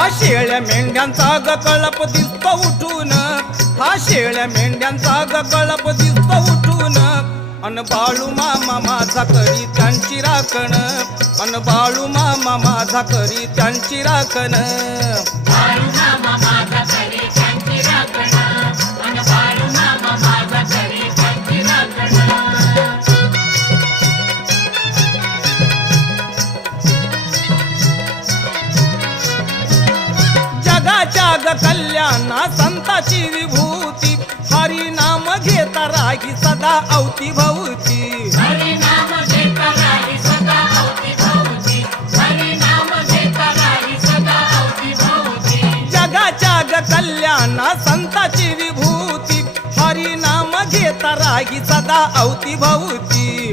हा शेळ्या मेंढ्यांचा ग कळप दिसतो उठून. हा शेळ्या मेंढ्यांचा ग कळप दिसतो उठून. अन बाळू मामा माझा करी त्यांची राखण. अन बाळू मामा माझा करी त्यांची राखण. राही सदा अवती भोवती. हरी नाम घेता राही सदा अवती भोवती. जगाच्या ग कल्याणा संताची विभूती. हरी नाम घेता राही सदा अवती भवती.